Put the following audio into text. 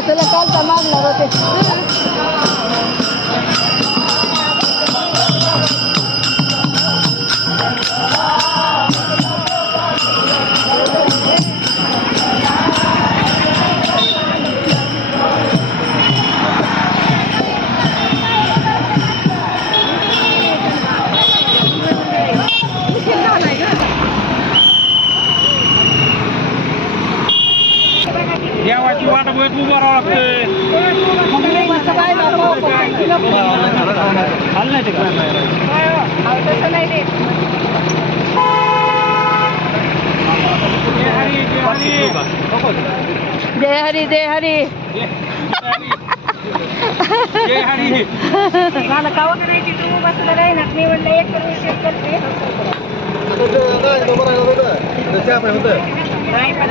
usted le falta más, la बघत उभं राहावं लागतंय खाल्लं नाही ते का तसं नाही रे जय हरी जय हरी. जय हरी जय जय हरी. हरी मला कावा करायची तू बसलं नाही ना मी म्हणलं एक करून शेत करते नाही पण